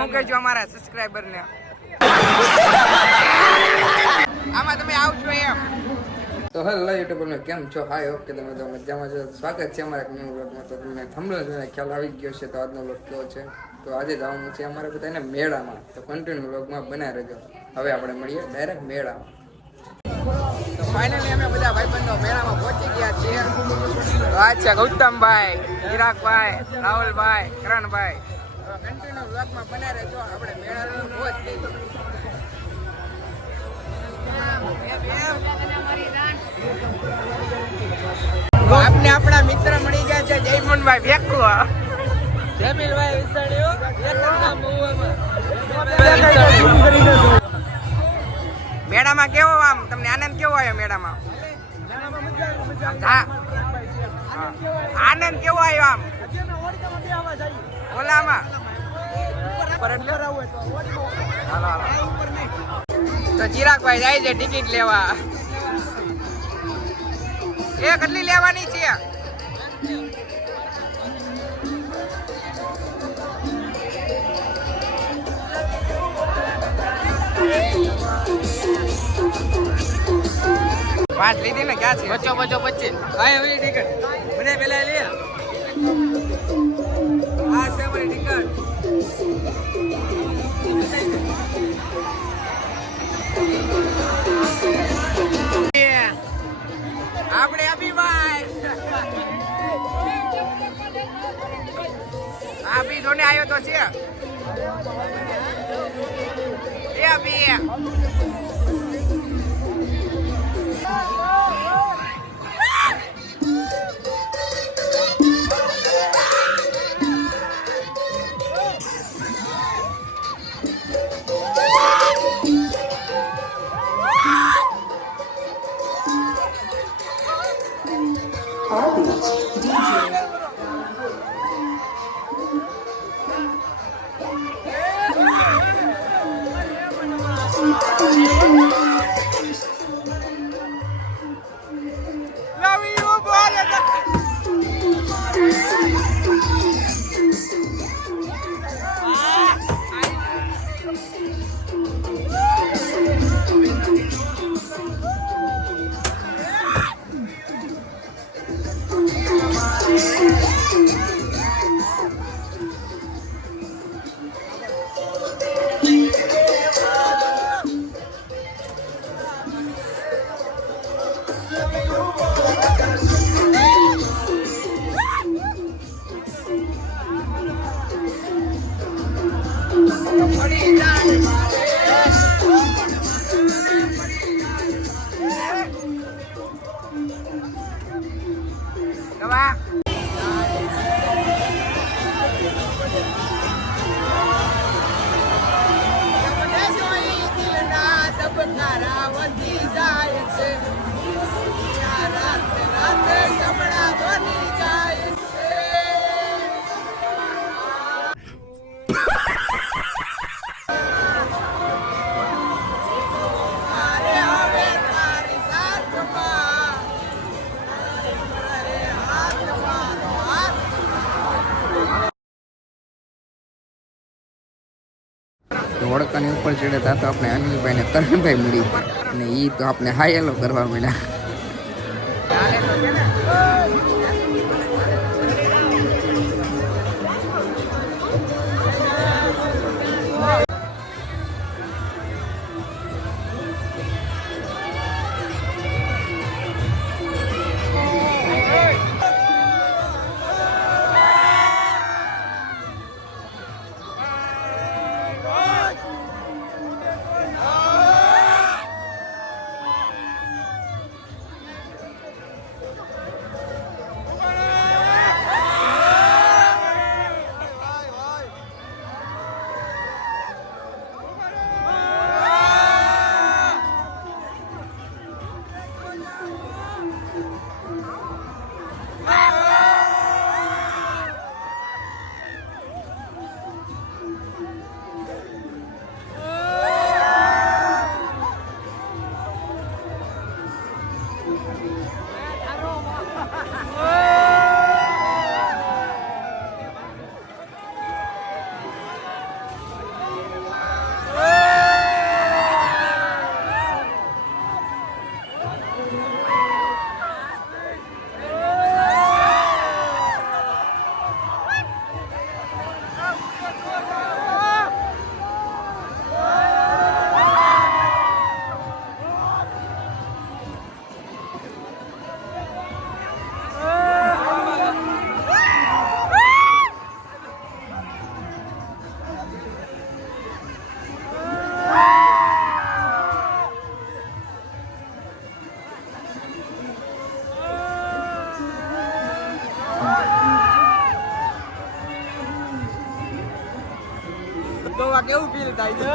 શું કહેજો અમારા સબસ્ક્રાઇબર ને આમાં તમે આવજો એમ. તો હેલો યુટ્યુબર કેમ છો? હાય ઓકે, તમે તો મજામાં છો? સ્વાગત છે અમારા એક ન્યૂ વ્લોગમાં. તો તમને થંબનેલ જોઈને ખ્યાલ આવી ગયો છે તો આજનો વ્લોગ કેવો છે. તો આજે જવાનું છે અમારે બધાને મેળામાં. તો કન્ટિન્યુ વ્લોગમાં બનાવી રહેજો. હવે આપણે મળીએ ડાયરેક્ટ મેળામાં. તો ફાઇનલી અમે બધા ભાઈબંધો મેળામાં પહોંચી ગયા છીએ. અચ્છા, ગૌતમભાઈ, ચિરાગભાઈ, રાહુલભાઈ, કરણભાઈ. કન્ટિન્યુ વ્લોગમાં બનાવી રહેજો. આપણે મેળાની મોજ થઈ ગઈ. આપને આપણા મિત્ર મળી ગયા છે જયમોહનભાઈ ભેકુઆ, જમીલભાઈ વિસાણીઓ. મેળામાં કેવો આમ તમને આનંદ કેવો આવ્યો? મેળામાં આનંદ કેવો આવ્યો? આમ ઓલામાં તો ચિરાગભાઈ જાય છે ટિકિટ લેવા. એ કેટલી લેવાની છે? પાંચ લીધી ને? ક્યાં છે? બચો 25. હા એવી ટિકિટ મને પેલા લે. આ છે મારી ટિકિટ. આપણે અભિભાઈ અભી જોને આવ્યો તો છે. એ અભી વડકાની ઉપર ચડ્યા તો આપણે અનિલભાઈ ને કરણભાઈ મળી અને એ તો આપણે હાયલો કરવા મળ્યા. દોવા કેવું ફીલ થાય છે?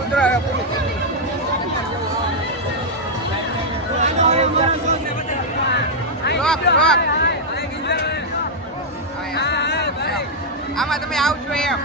ઉતરા આમાં તમે આવજો એમ.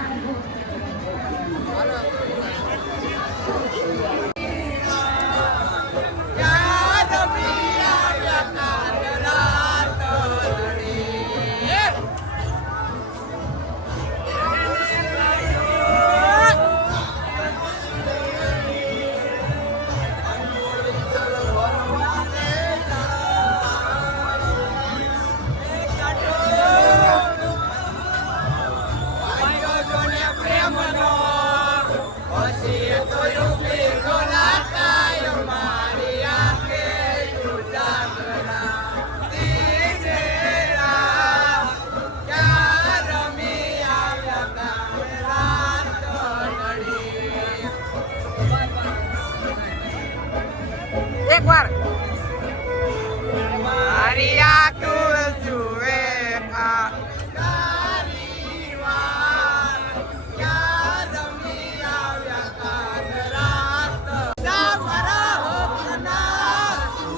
એક વાર મારી આંખો જુએ આ તારી વાત ક્યાં રમી આવ્યા કાલ રાત ના મારા હોકના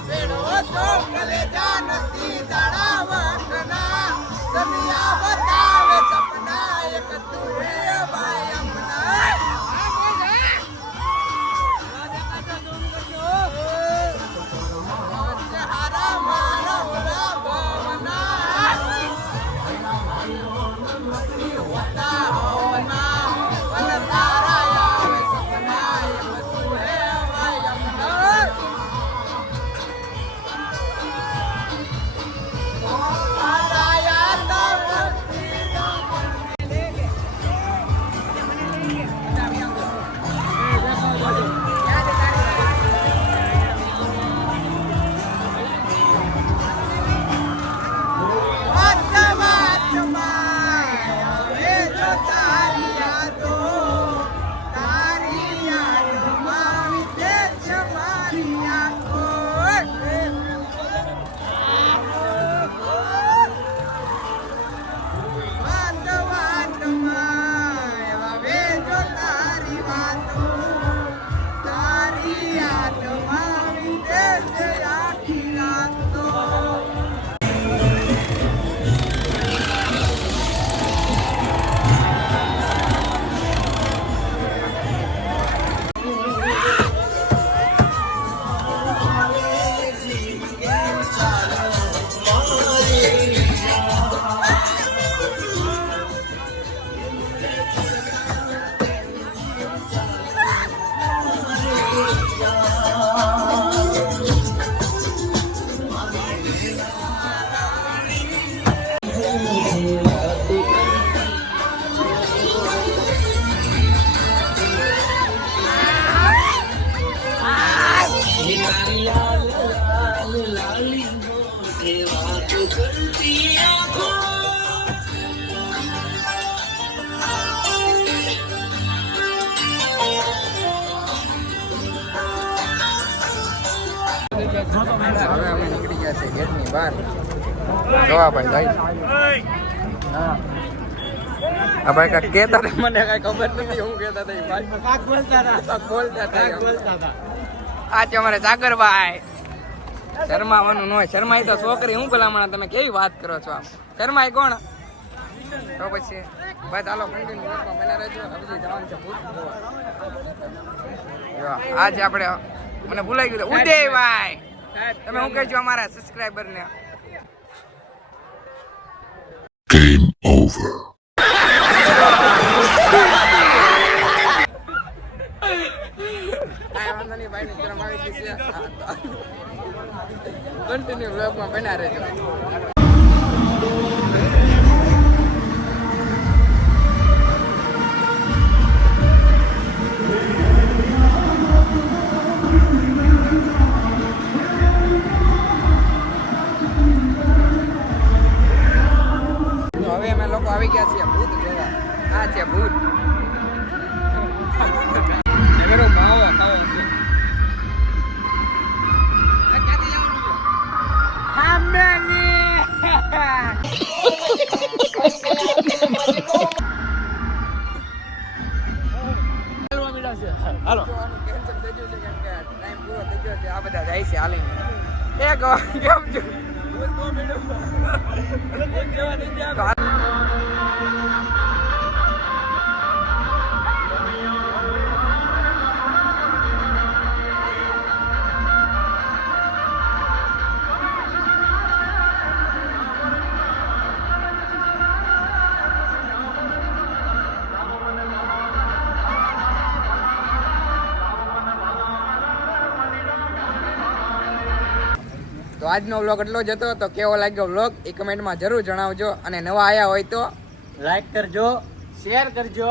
બેડો તો કલેજા નથી દાડા વખના દુનિયા બતાવે સપના એક તું હે ભાઈ અમના હવે અમે નીકળી ગયા છે ગેટની બહાર. જોવા ભાઈ જાય હા આ ભાઈ કાંઈક કહેતા હતા, મને કાંઈ ખબર નથી હું કહેતા હતા. ભાઈ બોલતા હતા. આ છે અમારે સાગરભાઈ. શર્માવાનું ન હોય. શર્માઈ તો છોકરી. હું ભલામણ તમે કેવી વાત કરો છો? આમ શર્માઈ કોણ? તો પછી ભાઈ ચાલો કન્ટિન્યુ બને રહેજો. હજી જવાનું છે ભૂત જોવા. આજે આપણે મને ભૂલાઈ ગયું ઉદયભાઈ. તમે શું કહેજો અમારા સબસ્ક્રાઇબર ને? Game over. કન્ટિન્યુ વ્લોગમાં બન્યા રહેજો. હવે અમે લોકો આવી ગયા છીએ ભૂત જોવા. આ છે ભૂત. એનો માવો ખાવો છે. આ ક્યાંથી લાવવાનું? હાલો જોવાનું cancel થઈ ગયું છે કેમ કે time પૂરો થઈ ગયો છે. આ બધા જાય છે હાલીને. એક વાર કેમ છો? તો આ- તો આજનો વ્લોગ એટલો જ હતો. તો કેવો લાગ્યો વ્લોગ એ કમેન્ટમાં જરૂર જણાવજો. અને નવા આયા હોય તો લાઈક કરજો, શેર કરજો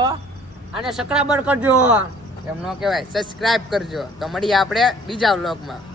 અને સબસ્ક્રાઇબર કરજો. એમ ન કહેવાય, સબસ્ક્રાઇબ કરજો. તો મળીએ આપણે બીજા વ્લોગમાં.